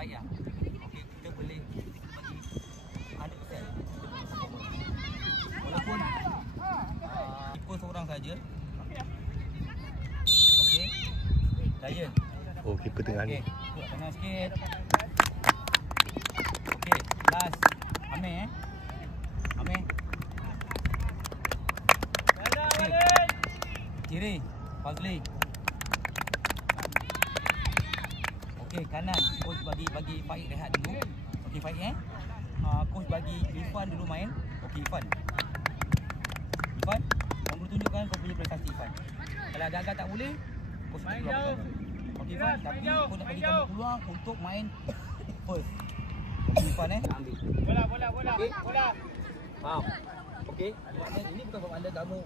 baik lah. Okey, kita boleh bagi 100%. Walaupun keeper seorang saja. Okey. Giant. Oh, keeper tengah ni. Okey, tengah sikit. Okey, last. Amir Amir. Okay. Kiri, Fazli. Okey, kanan. Coach bagi Faik rehat dulu. Okey, Faik coach bagi Irfan dulu main. Okey, Irfan, kau boleh tunjukkan kau punya prestasi, Irfan. Kalau agak-agak tak boleh, coach main jauh. Okey, Irfan, tapi kau nak bagi kamu peluang untuk main first. Okey, Irfan ambil. Bola. Faham? Okey, ini bukan bermakna kamu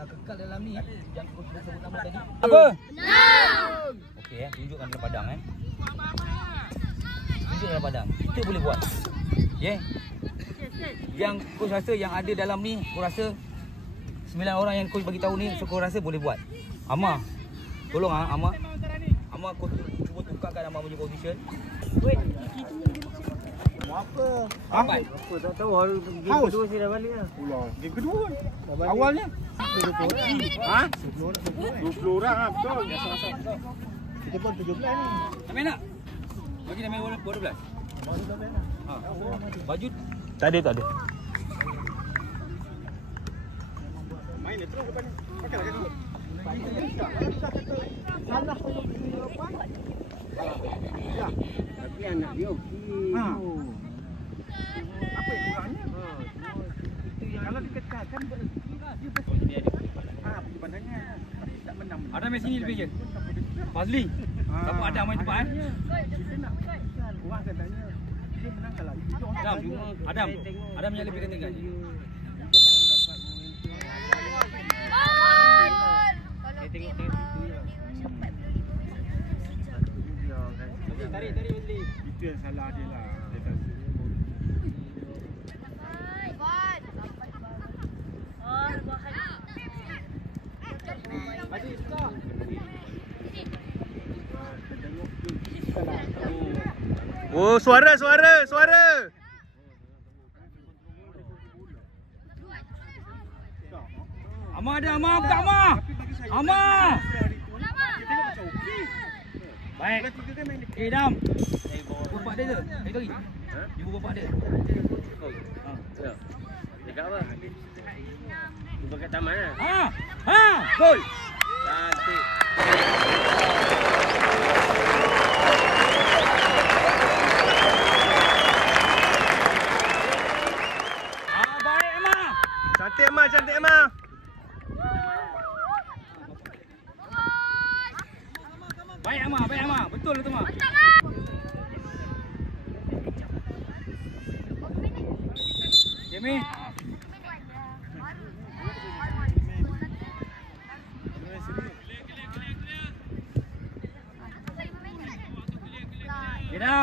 kekal dalam ni yang coach sebut nama tadi. Apa? Menang. Okey, tunjukkan dalam padang tunjuk dalam padang. Kita boleh buat. Yang coach rasa yang ada dalam ni, kau rasa 9 orang yang coach bagi tahu ni, so kau rasa boleh buat. Amar, tolong Amar. Amar coach cuba tukarkan Amar punya position. Wait. Apa? Apa Tak tahu. Game kedua saya dah balik lah. Game kedua kan? Awalnya? 20 orang lah, betul. Kita pun 17 ni. Tak main nak? Bagi dah main bola 12. Baju? Tak ada. Main dia terus depan ni. Pakailah kat dulu. Salah kalau beli apa? Tapi anak dia okey. Apa yang kurangnya? Kalau dikekalkan dia pandangnya tapi tak menang. Ada main sini lebih je. Fazli. Siapa ada main tempat Kita nak kurang katanya. Dia menang kalau Adam yang lebih kata dia. Tengok situ je. Tarik Fazli. Itu yang salah dia lah. Dia tak Oh, suara. Amar ada, buka Amar. Amar. Baik. Dam. Bapak dia tu. Lagi. Ibu bapak dia. Dekat apa? Cuba kat taman lah. Gol. Cantik. Baik Amar. Cantik Amar. Baik Amar. Betul tu Amar. Jimmy.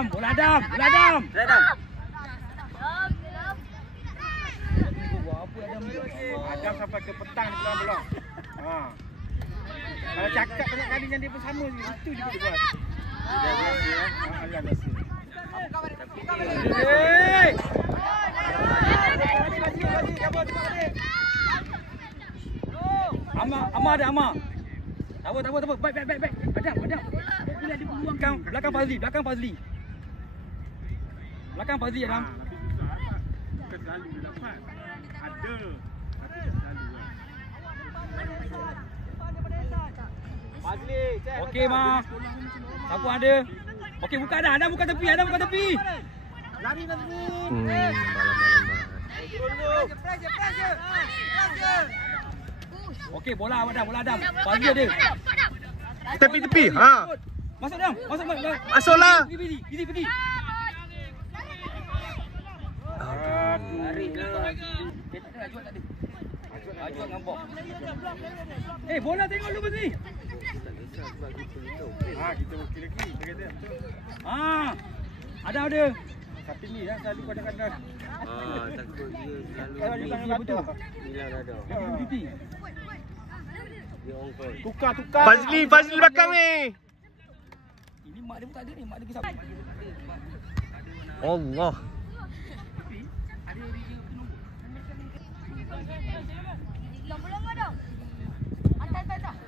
Bola Adam. Adam sampai ke petang dia belum. Kalau cakap banyak kali dengan dia pun sama je. Itu je dia buat. Dia biasa ya. Allah biasa. Amar ada Amar. Tak apa. Baik. Adam. Bila dia peluang belakang Fazli. Belakang Fazli Adam. Bukan selalu dia dapat. Ada. Tapi selalu. Fazli, Okey Ma. Siapa ada? Okey buka dah. Adam buka tepi. Lari Fazli. Pressure. Okey bola Adam. Fazli ada. Tepi. Masuk Adam. Masuklah. Pergi. Lari lah. Kita nak jual tak ada. Jual ngambok. Bola tengok dulu Fazli. Kita okey lagi. Dia kata betul. Ada. Tapi ni yang selalu kadang-kadang. Takut dia selalu Kalau dia tangan betul. hilang ada. Cuti. Dia ongkol. Tukar. Fazli belakang ni. Ini mak mak dia pun tak ada ni. Mak dia pergi sabar. Allah.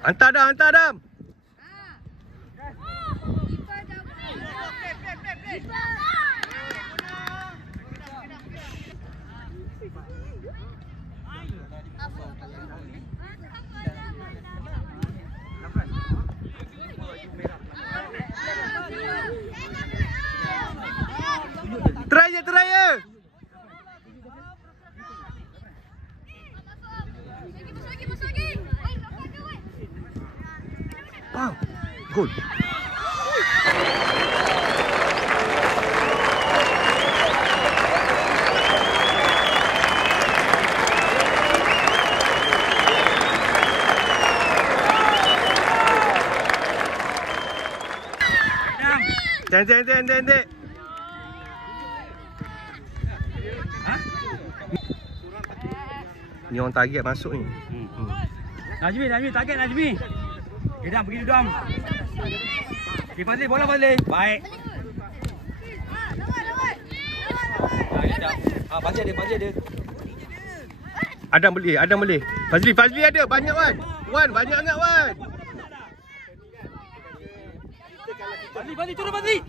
Hantar Adam. Try je. Wow, gol. Cantik. Ni orang target masuk ni. Najmi, target Najmi. Okay, Dam, pergi dulu Dam. Okay, Fazli, bola Fazli. Baik. Fazli ada. Adam boleh. Fazli ada banyak Wan. Wan banyak sangat Wan. Fazli turun Fazli.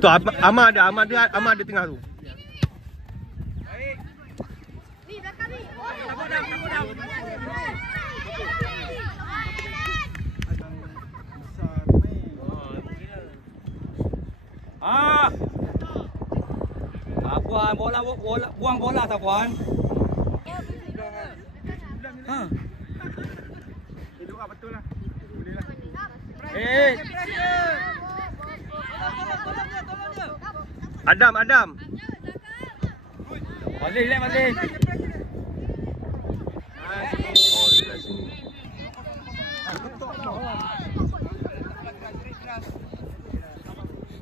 Tu Amar ada tengah tu. Puan, buang bola tak Puan? Betul lah. Boleh lah. Adam. Fazli, relax Fazli.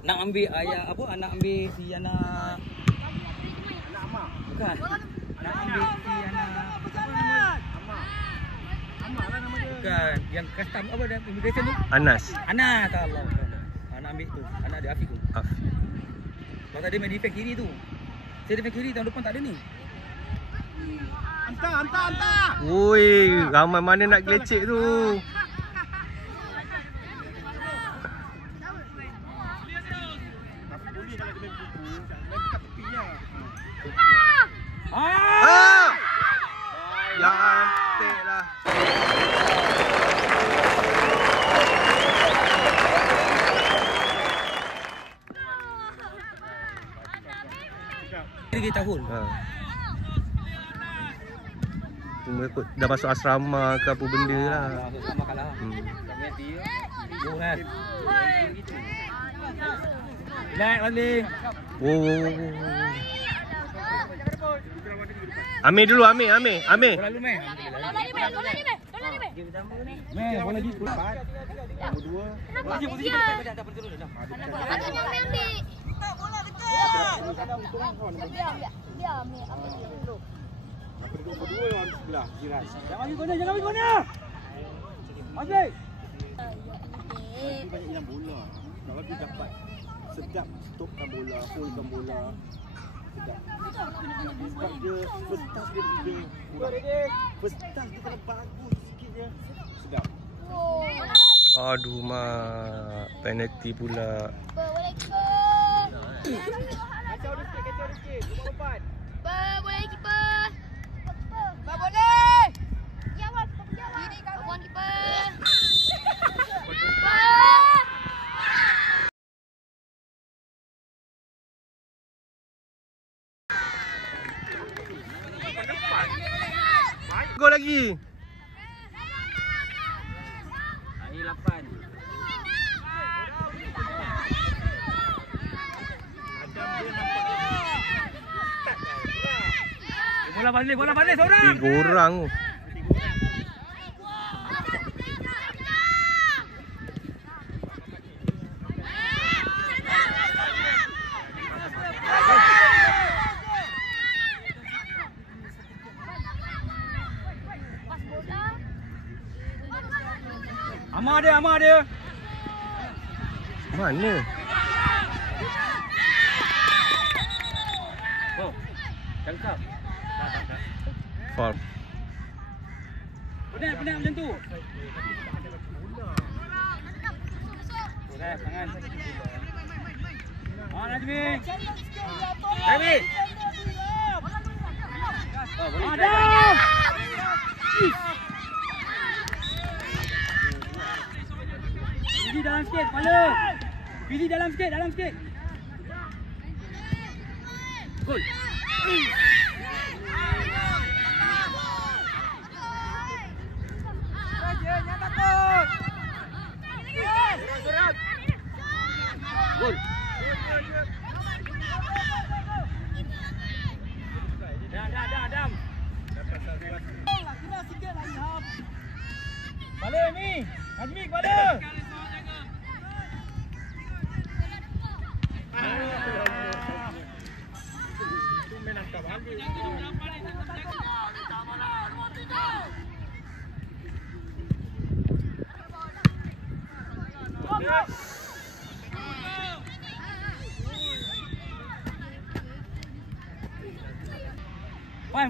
Nak ambil ayah apa? Nak ambil si anak Amak. Bukan. Nak ambil si anak Amak lah nama dia. Bukan. Yang custom apa dah immigration tu? Anas. Allah. Nak ambil tu. Anak dia Afiq tu. Kalau tadi main defend kiri tu. Saya defend kiri tahun depan tak ada ni. Hantar. Woi, ramai mana nak gelecek tu. Cantik lah. Tiga tahun. Cuma dah masuk asrama ke apa benda lah. Sama kalah. Relax Fazli. Amir dulu, Amir. Bola lu meh. Bola ni meh. Meh, bola lagi. Dua. Kenapa dia? Katanya ambil. Kita bola dekat. Dia ambil. Apa duduk berdua yang di sebelah jiran. Jangan ambil gona. Fazli. Banyak yang bola. Kalau dia dapat sedap stopkan bola, holkan bola. Sedap. Sebab dia first touch dia kurang. First touch dia kena bagus sikit je. Sedap. Aduh mak, penalty pula. Boleh keeper. Kacau sikit. Lompat. Boleh keeper. Boleh. Ya Wan, kiri kawan keeper. Gol lagi. Hari 8. Bola Fazli seorang. 3 orang tu. Amar dia. Mana? Oh, tangkap. Foul. Penat macam tu. Tangan. Najmi. Najmi. Adam. Pilih dalam sikit, kepala. Pilih dalam sikit. Gol. Gol. Dam. Kena sikit lagi, Ham. Kepala ni. Najmi kepala.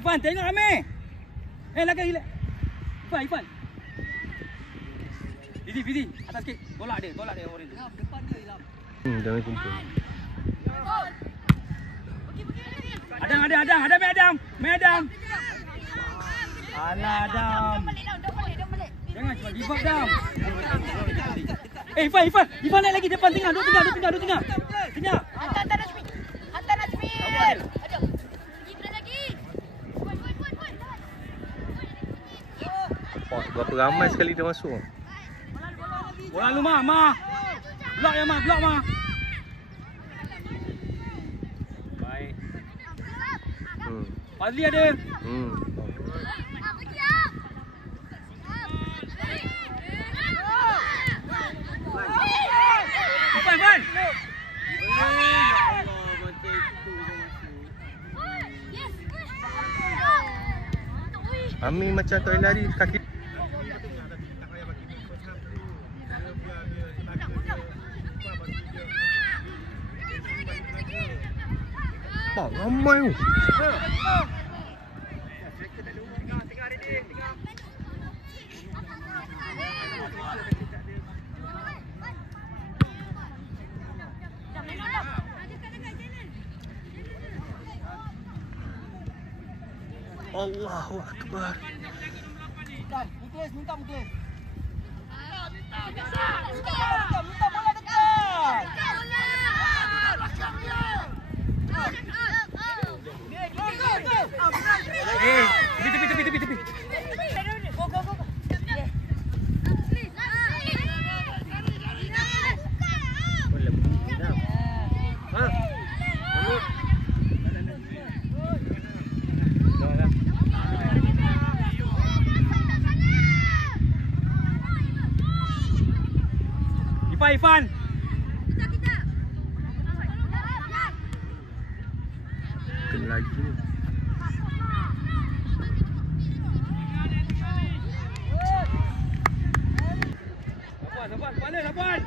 Fan, tengok Ami. Lagi. Ifan. Fidi. Atas sikit. Tolak dia orang tu. Depan dia hilang. Jangan kumpul. Adam. Alah, Adam. Jangan cuma give up, Adam. Ifan naik lagi depan tengah. Dua tengah. Hantar Najmi. Berapa ramai sekali dia masuk. Bola lu, Ma. Blok ya, Ma. Baik. Fazli ada. Fan. Ami macam tak lari kaki. Pak ramai tu. Allahu Akbar. Minta mungkin. Minta bola dekat. Tepi. Go. Ifan. Kena lagi ni. Sabar, kepala, lapan.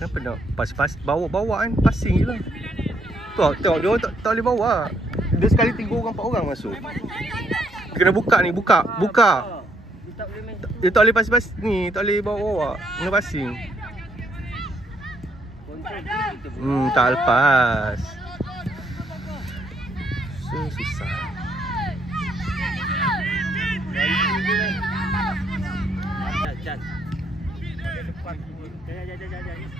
Kenapa nak pas bawa kan passing je lah. Tengok dia orang tak boleh bawa. Dia sekali 3 orang 4 orang masuk. Kena buka ni, buka. Dia tak boleh pas ni, tak boleh bawa. Kena passing. Tak lepas. Susah. Jan. Depan. Jangan.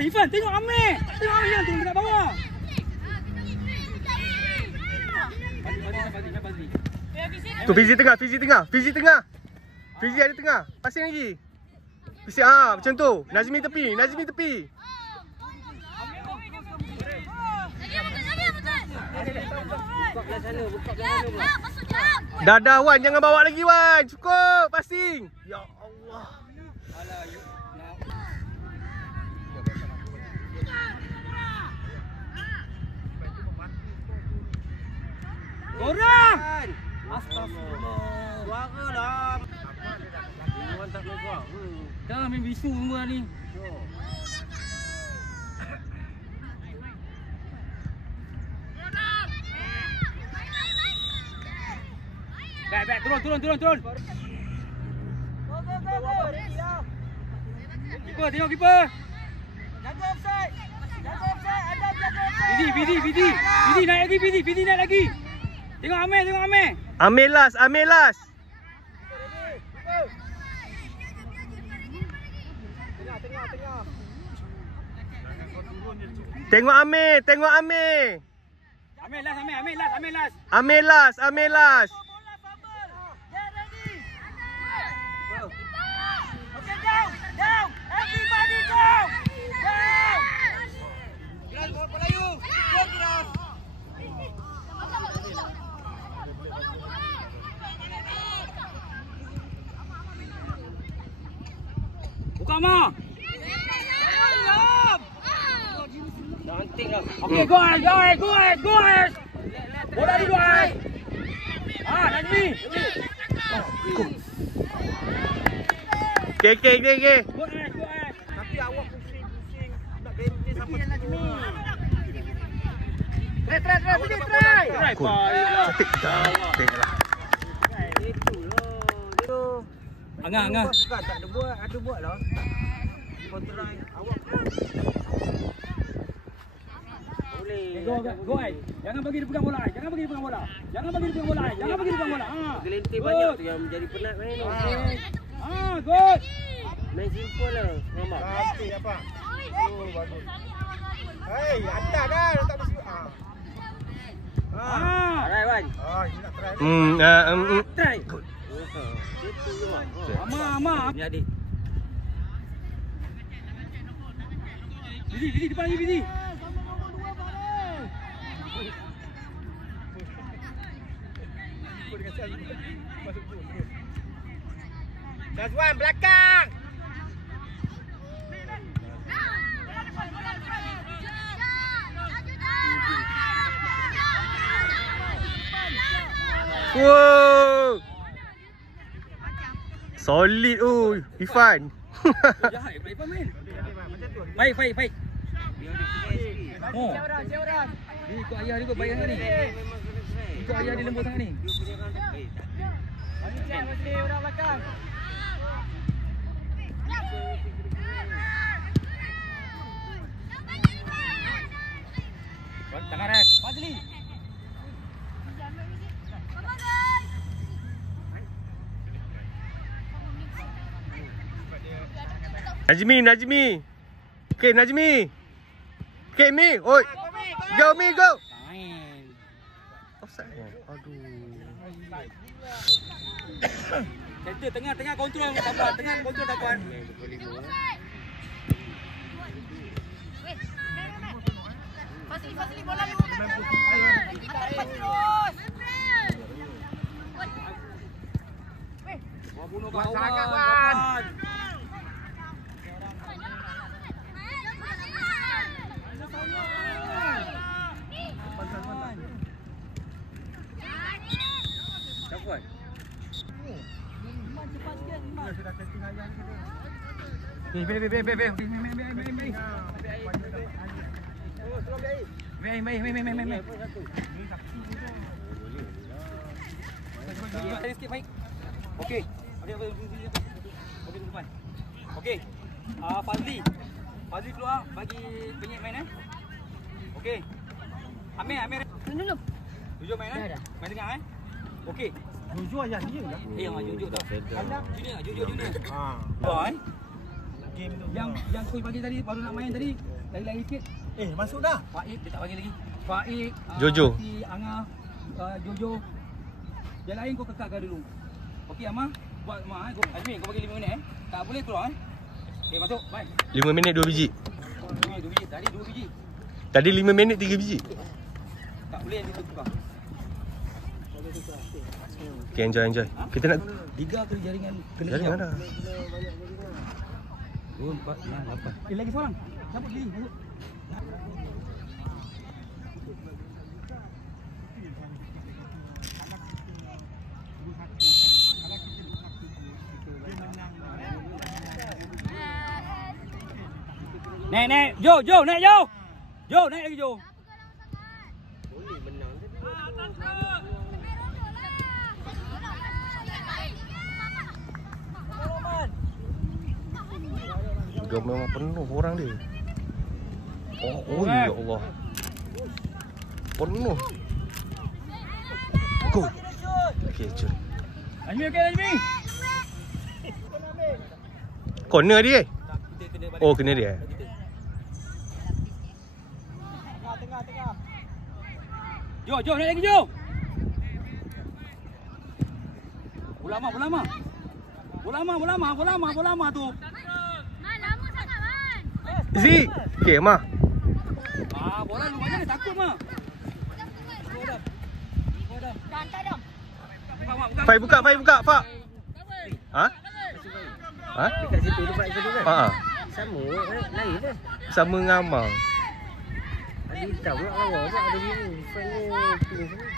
Ifan, tengok Amir. Tengok Amir yang tengok dekat bawah. Tu Fizi tengah. Fizi ada tengah. Pasing lagi. Fizi macam tu. Nazmi tepi. Dah Wan, jangan bawa lagi Wan. Cukup passing. Ya Allah. Korang. Astagfirullah. Suara dah. Orang tak boleh suara. Dah main bisu semua ni. Baik, turun. Keeper, tengok keeper. Jaga offside. Adam jaga offside. Bidi naik lagi. Tengok Amir. Amir last. Tengok Amir. Amir last. Bola fumble. Get ready. Okay, down. Everybody down. Geras bola you. Go Geras. Buka mah. Cantik lah. Okay, go ahead. Bola dulu ahead. Nazmi. Okay. Go ahead. Tapi awak pusing. Nak bentis apa Najmi? Try. Cantik lah. Angah. Tak ada buat lah. Kau try. Awak Go ahead. Jangan bagi dia pegang bola. gelentir banyak tu yang menjadi penat main ni. Good. Main simple lah. Nampak? Cantik apa? Oh, bagus. Hei, anda dah tak mesti. Alright, Wan. You nak try. Try. Itu je lah. Ama. Ni adik. Bidi depan lagi Bidi. Jazwan belakang. Wow. Solid Ifan. Jahat Ifan main. Baik. Oh. Ni ikut ayah dia bayar ni. Ikut ayah dia lembut sangat ni. Masih orang belakang. Tangan rest. Fazli. Najmi. Okay, Najmi. Okay, Mi. Oi. Go. Main. Offside. Aduh. Center tengah kontrol Tapuan. Fazli bola lu. Terus. Mau bunuh kawan. Tapuan. Okey. Okey. Fazli keluar bagi penyek main Okey. Amir. Dulu. Jujur main Main tengah Okey. Jujur ayah dia lah. Jujur dah. Jujur. Ha. Game tu. Yang coach bagi tadi baru nak main tadi. Lari-lari sikit. Masuk dah. Faik dia tak bagi lagi. Faik, Jojo. Angah, Jojo. Yang lain kau kekalkan dulu. Okey Amar, buat Amar Azmi kau bagi 5 minit Tak boleh keluar Okey masuk, bye. 5 minit 2 biji. 2 biji, tadi 2 biji. Tadi 5 minit 3 biji. Tak boleh dia tukar. Okay, enjoy. Kita nak Liga kena jaringan kena jaringan hijau. dah. 2, 4, 6, 8. Lagi seorang. Cabut diri, masuk. Naik. Jo, naik Jo. Jo, naik lagi Jo. Dia memang penuh orang dia. Oh ya Allah. Penuh. Go. Okey, jom. Azmi. Corner dia. Kita kena balik. Oh, kena dia. Tengah. Jo, naik lagi Jo. Bola lama tu. Lama sangat man. Zik. Okey, Mah. Bola lu mana takut mah. Santai dong. Fai buka, Fak. Ha? Dekat situ tempat situ kan? Ha. Sama, lain dah. Sama dengan Amang. Ada hitam pula lawa pula ada biru. Rupanya pink semua.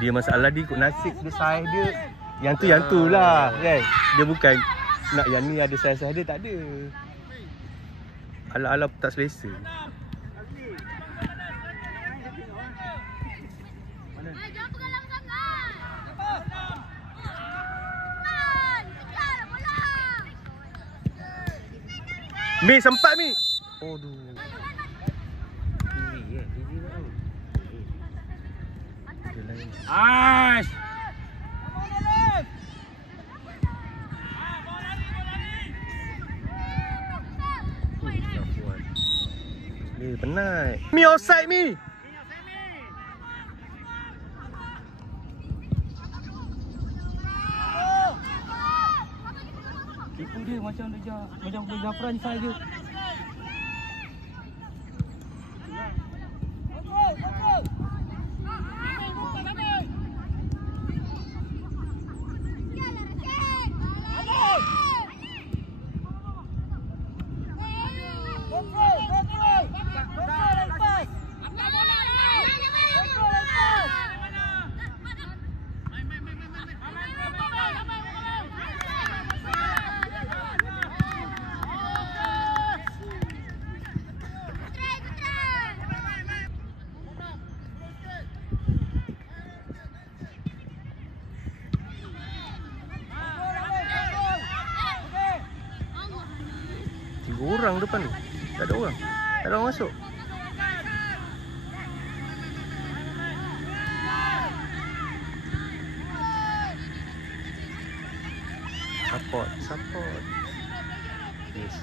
Dia masalah dia ikut nasib dia saiz dia. Yang tu lah kan. Dia bukan nak yang ni ada saiz dia, tak ada. Alah-alah tak selesa. Jangan pegang sangat. Man, kejar bola. Mi sempat Mi. Aduh. Dia lain. Aish. Dia penat. Mi offside Mi. Tipu dia macam Zafran saja. Orang depan ni. Tak ada orang. Tak ada orang masuk. Support. Yes.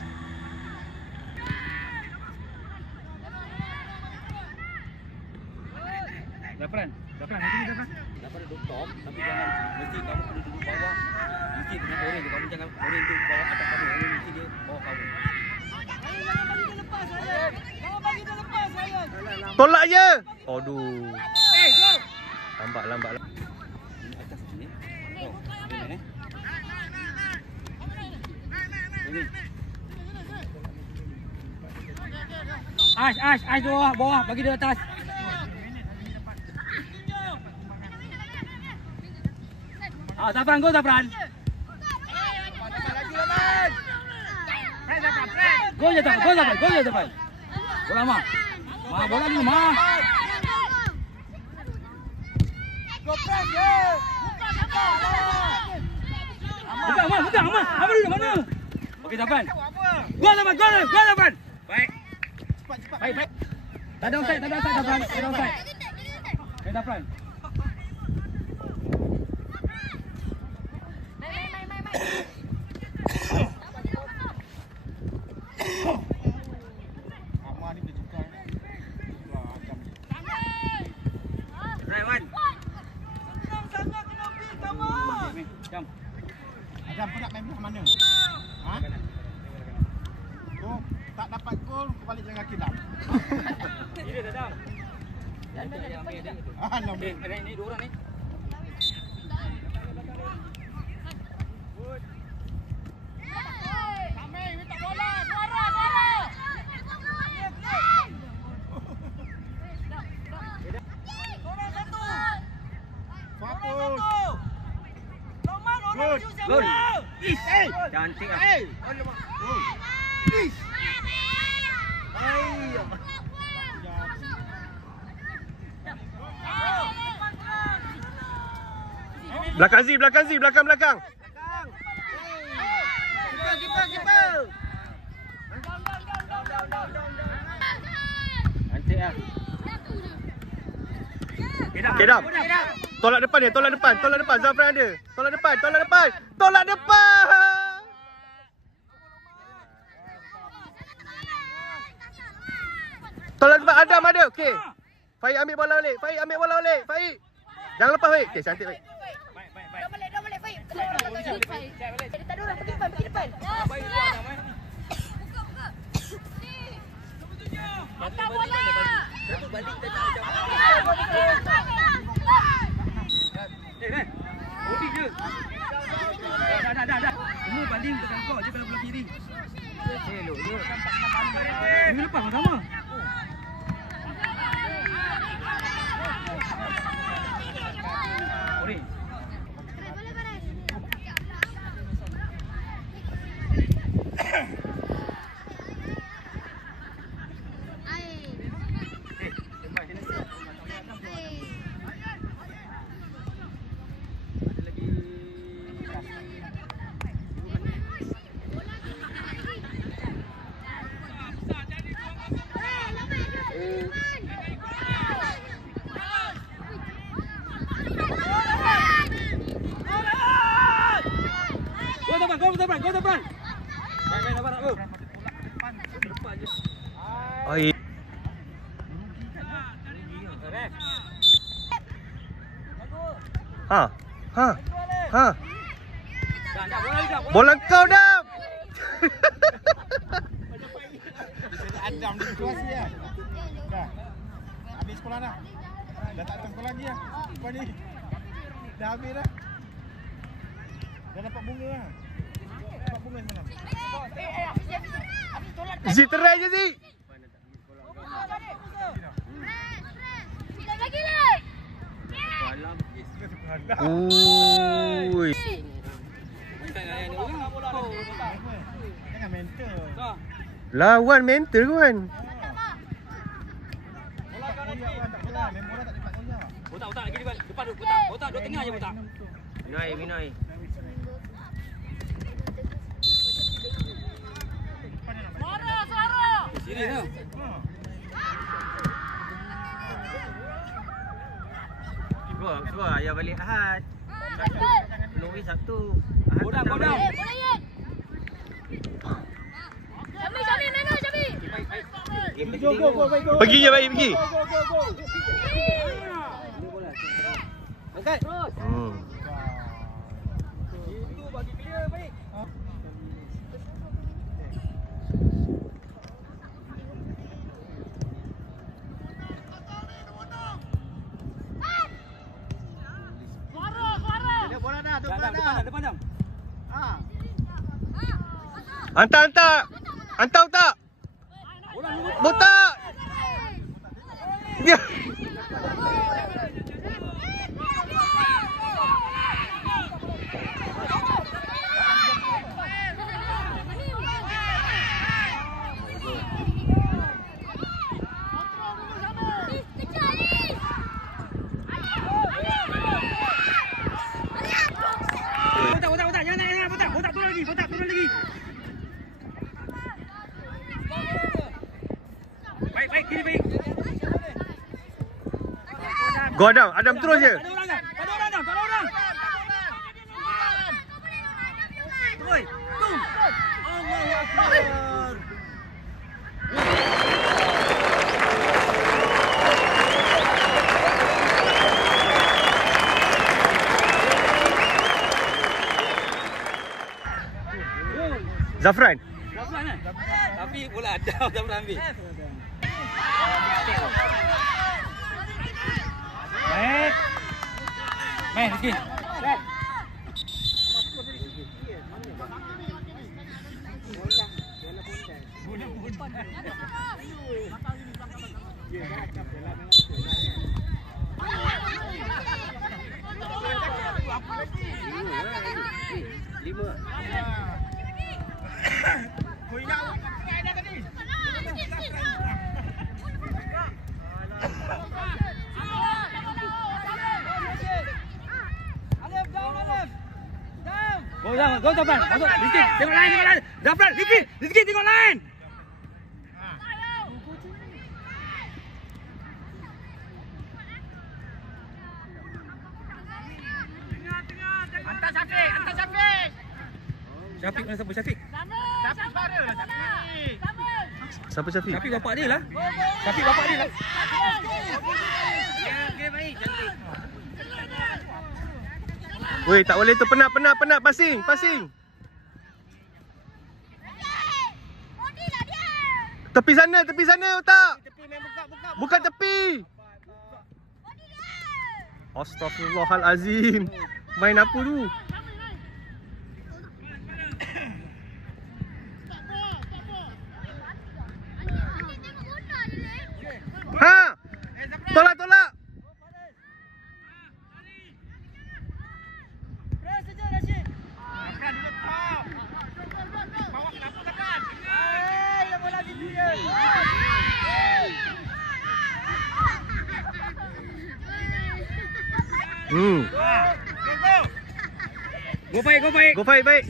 Zafran, macam ni Zafran. Zafran duduk top, tapi jangan mesti kamu kena duduk bawah. Mesti kena orange, kamu jangan orange tu bawah atas kamu, orange mesti dia bawah kamu. Jangan bagi dia lepas sayang. Tolak je. Aduh. Go! Lambat. Ini atas sini. Oh, ini. Ini. Aish bawah, bagi dia atas. Zafran, go Zafran. Lagi lah man. Gol je tak? Gol je tak? Bola mah. Bola ni mah. Go press dia. Buka. Apa dulu mana? Okey, Zafran. Gol Zafran. Baik. Baik. Tak ada offside Zafran. Tak ada offside. Zafran. Amar ni dia tukar. Right one. Sangat kena beat sama. Jam. Adam, kau nak main belah mana? Ha? Tu, tak dapat gol, kau balik dengan kaki Dam. Ini dah dah. Ambil dia. Ah, nak Okey, ada ni dua orang ni. Gol. Cantik ah. Belakang Z, belakang. Kiper. Cantik ah. Kedam. Tolak depan dia, tolak depan. Zafran ada. Tolak depan. Tolak depan, Adam ada. Okey. Faik ambil bola balik. Faik. Jangan lepas, Faik. Okey, cantik, Faik. Dah balik, Faik. Dia tak ada orang, pergi depan. Hantar bola. Balik tak kan? Odi je. Dah. Semua baling dekat kau je kalau belah kiri. Elok je. Minggu lepas sama. Ori. Go depan. Main depan aku. Depan je. Ai. Ha. Bola kau dah. Adam di situasi ya. Dah. Habis sekolah dah. Dah tak datang sekolah lagi lah. Kau ni. Dah habis dah. Dah dapat bunga lah. Dapat bunga semalam. Zi terai je, Zi. Lagi lah. Ui. Jangan mental. Lawan mental kan. Bola kau nanti. Tak bola. Main bola tak dapat bola. Botak lagi depan. Depan tu botak dua tengah je botak. Binai. Suara. Sini tu. Suara ayah balik Ahad. Lori Sabtu. Bola. Boleh. Syami mana Syami? Go. Pergi je, baik pergi. Go. Angkat. Itu bagi clear baik. Depan jam. Hantar tak? Botak. Ya. Go Adam. Adam terus je. Tak ada orang dah. Tak ada orang dah. Tak ada orang. Oi, tu. Allahu Akbar. Zafran. Zafran kan? Tapi bola ada Zafran ambil. Baik. Main sikit. Go Zafran. Masuk. Rizky, tengok line. Zafran, Rizky tengok line. Hantar Syafiq. Syafiq mana siapa Syafiq? Syafiq suara lah Syafiq. Siapa Syafiq? Syafiq bapak dia lah. Syafiq bapak dia lah. Okey baik, cantik. Weh, tak boleh tu. Penat. Passing. Tepi sana tak. Bukan tepi. Astaghfirullahalazim. Main apa tu? Ha! Tolak. Press saja Rashid. Makan dulu top. Bawa kenapa tekan? Yang bola di dia. Go fight. Baik.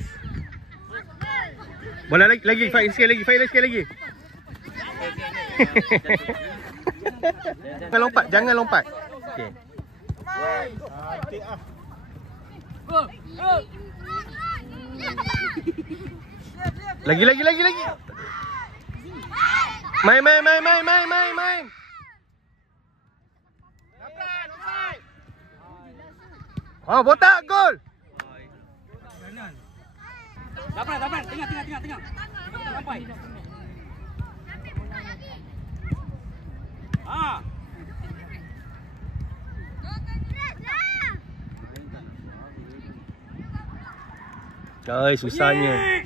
Bola lagi. Fight sikit lagi. Jangan lompat. Okey. Lagi. Main. Botak gol. Zafran, tengah. Sampai. Guys, susahnya.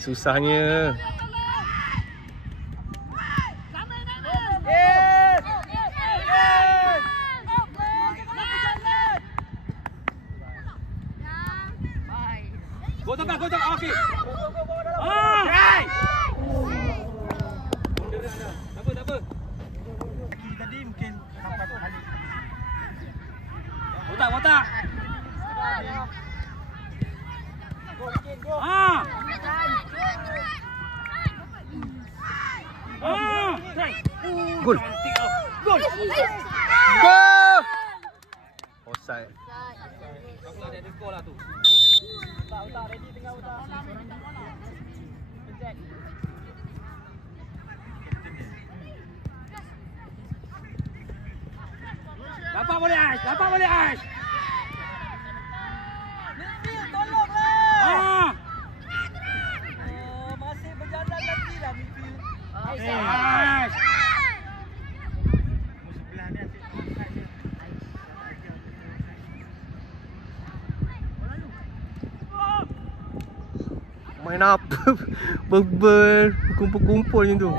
Go Zafran. Okey. Tak apa. Tadi mungkin sampai balik. Botak. Gol. Offside. Aku lah ada skor lah tu. Utak ready tengah utak. Pencet. Dapat boleh Aish. Midfield tolonglah. Masih berjalan lagi lah midfield. Aish. Sebelah ni asyik angkat je. Main apa? Berkumpul-kumpul macam tu.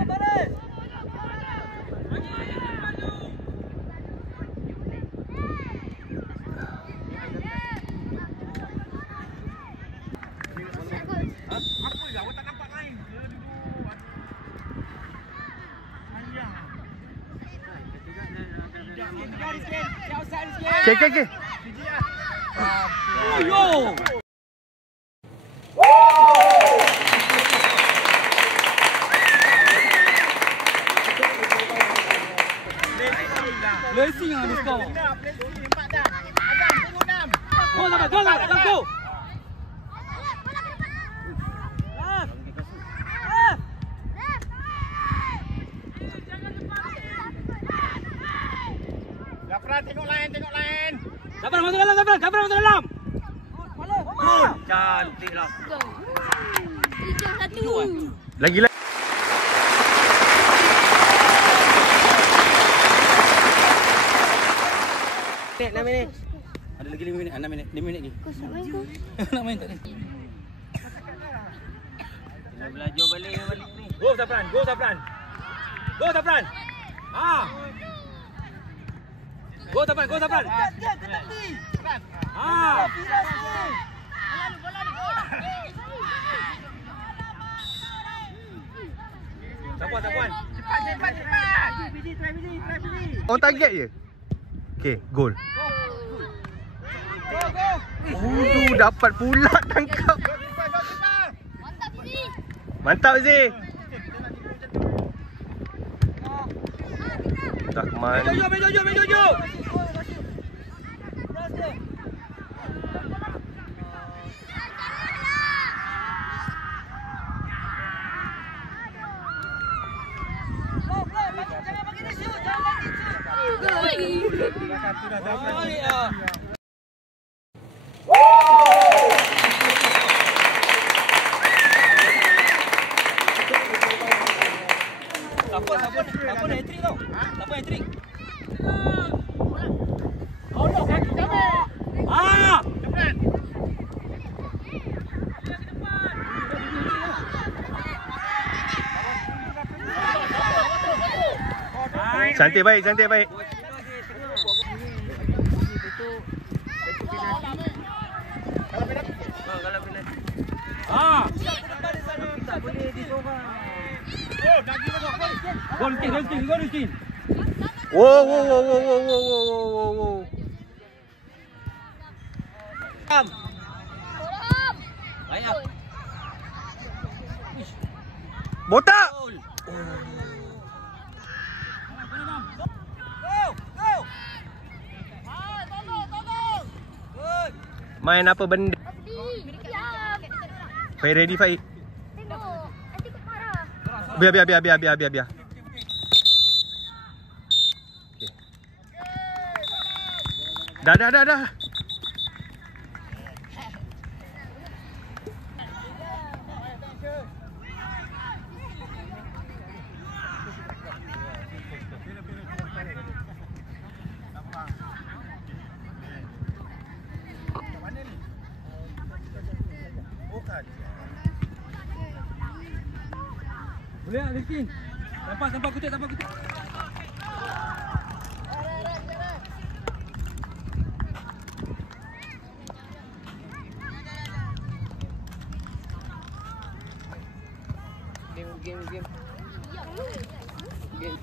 Okay. Yo. Blessing ah ni kau. Dah, blessing 4 dah. Go. Zafran tengok lain. Zafran masuk dalam. Cantik lah. 3-1. Lagi. Minit. Ada lagi 5 minit. 6 minit. 5 minit lagi. Kau nak main kau? Nak main tak ni? Kena belajar balik ni. Go Zafran. Ah. Go Zafran. Ah. Tapuan. Cepat. On target je. Okey, gol. Oh, dapat pula tangkap. Mantap Zee. Tak mana. Mejo. Siapa nak hat-trick tau? Siapa hat-trick? Ah! Cantik baik. Ah! Gol Rustin. Wow. Baik. Botak. Main apa benda? Fight ready fight. Tengok. Nanti kau marah. Biar. Go. Dah. Boleh tak Rustin? Tanpa kutip. Game.